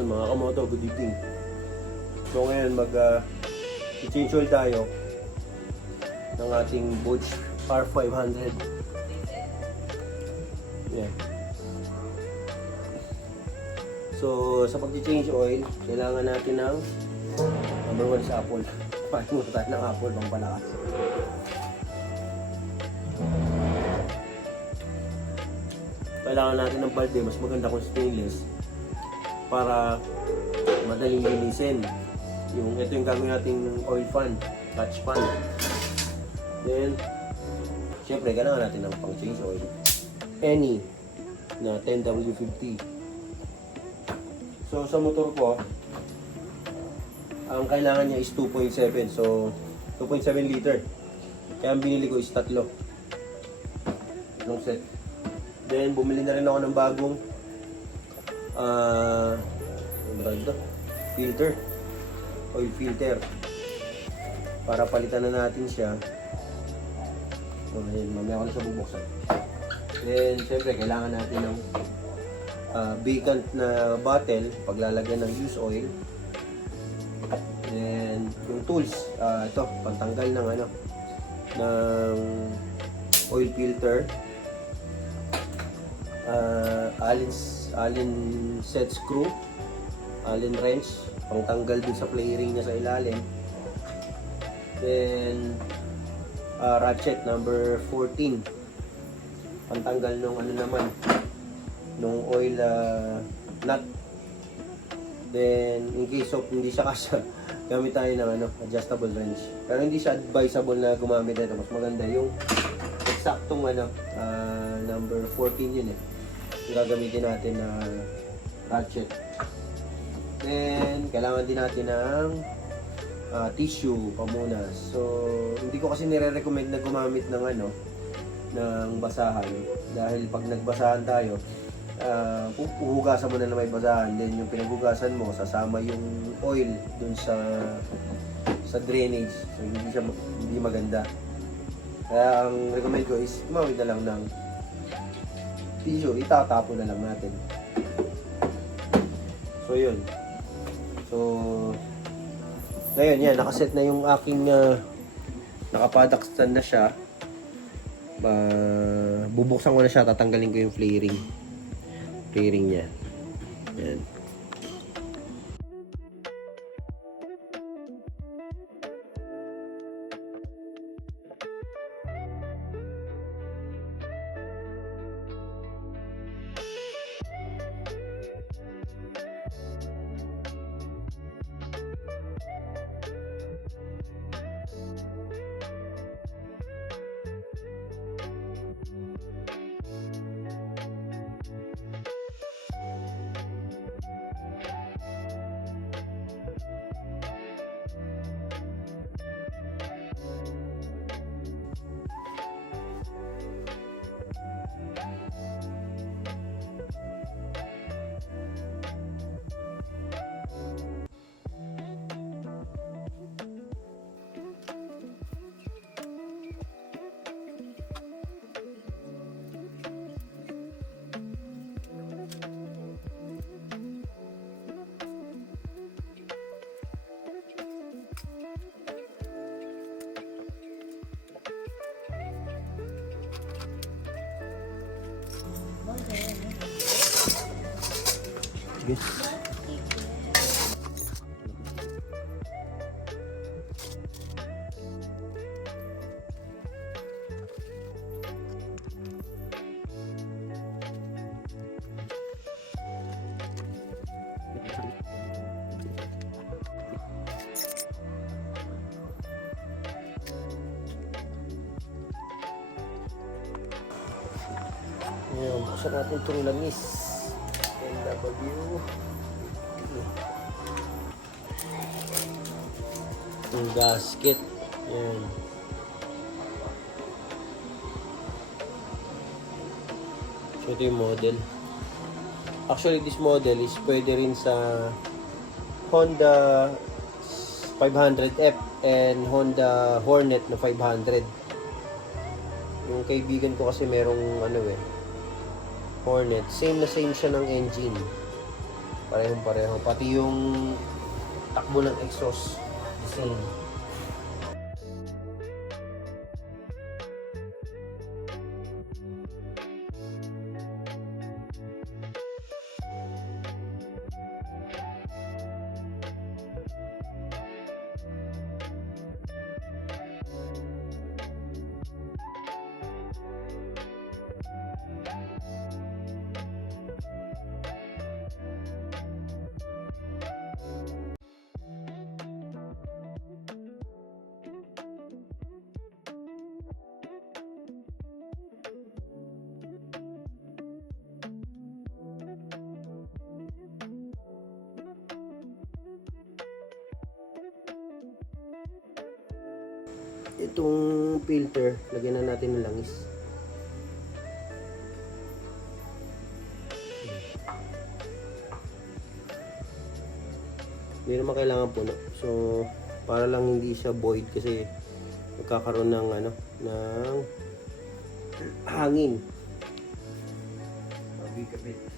Yun, mga kamoto, good evening. So ngayon change oil tayo ng ating Bosch R500. Yan. So sa pag-change oil, kailangan natin ng number 1 sa Apple. Paano tayo ng Apple pang palakas. Kailangan natin ng balde, mas maganda kung stainless para madaling linisin. Ito yung gagawin nating oil fan, clutch fan. Then, syempre, kailangan natin ng pang change oil. Any na 10W50. So, sa motor ko, ang kailangan niya is 2.7. So, 2.7 liter. Kaya ang binili ko is 3. Long set. Then, bumili na rin ako ng bagong filter. Oil filter. Para palitan na natin siya. So, mamaya ko na siya bubuksan. Then, syempre, kailangan natin ng vacant na bottle paglalagyan ng used oil. And yung tools, ito, pantanggal ng ng oil filter. Allen set screw, Allen wrench, pangtanggal dun sa play ring niya sa ilalim. Then ratchet number 14, pantanggal nung nung oil nut. Then in case of hindi siya kasya, gamit tayo ng adjustable wrench. Pero hindi siya advisable na gumamit nito. Mas maganda yung eksaktong number 14 yun yung gagamitin natin na ratchet. Then kailangan din natin ng tissue pamunas. So hindi ko kasi nire-recommend na gumamit ng ng basahan, dahil pag nagbasahan tayo, huhugasan mo na may basahan, then yung pinaghugasan mo sasama yung oil dun sa drainage. So hindi maganda. Kaya ang recommend ko is gumamit na lang ng tissue, itatapon na lang natin. So yun. So ngayon yan, nakaset na yung aking nakapadak stand na siya. Bubuksan ko na siya, tatanggalin ko yung flaring niya. Yan. Yes. Ayan, buksan natin itong langis. NW. Yung gasket. Ayan. So ito yung model. Actually, this model is pwede rin sa Honda 500F and Honda Hornet na 500. Yung kaibigan ko kasi merong Hornet. Same na same siya ng engine. Parehong-pareho. Pati yung takbo ng exhaust, the same. Itong filter, lagyan na natin ng langis. Hindi naman kailangan puno. So, para lang hindi siya void kasi magkakaroon ng ng hangin. Kabit.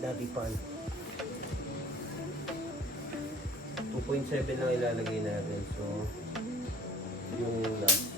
Datipan 2.7 lang ilalagay natin, so yung last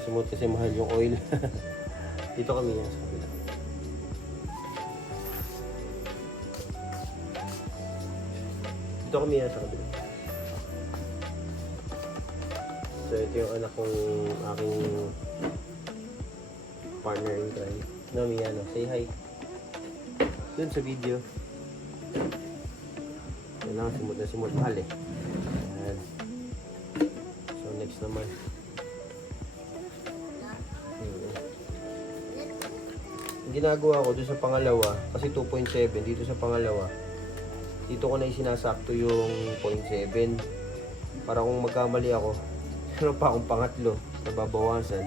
sumot kasi mahal yung oil. Dito kami yan sa kabila. Dito kami yan sa kabila. So ito yung anak kong aking partner in crime. Miyano, say hi. Dun sa video. Yan lang, sumot. Mahal eh. Ayan. So next naman. Ginagawa ko doon sa pangalawa kasi 2.7 dito sa pangalawa, dito ko na isinasakto yung 0.7 para kung magkamali ako meron pa akong pangatlo na babawasan.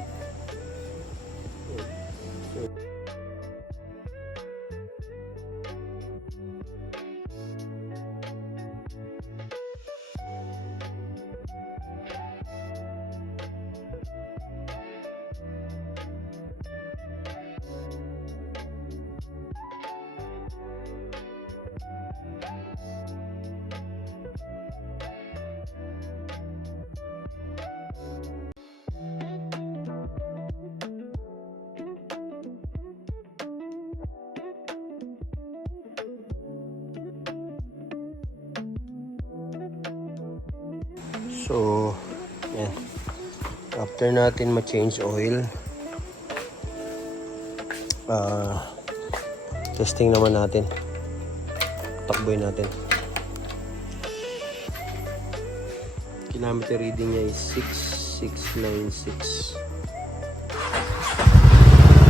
So, yan. After natin ma-change oil, testing naman natin. Takboy natin. Kilometer reading niya is 6696.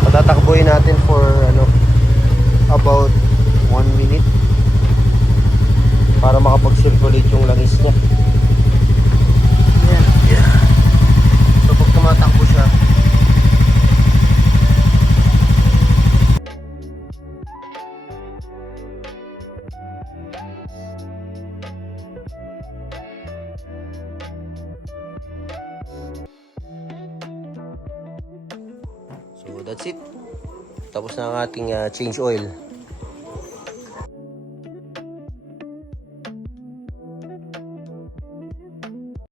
Patatakboy natin for about 1 minute para makapag-circulate yung langis niya. So pag tumatakbo siya, so that's it. Tapos na ang ating change oil.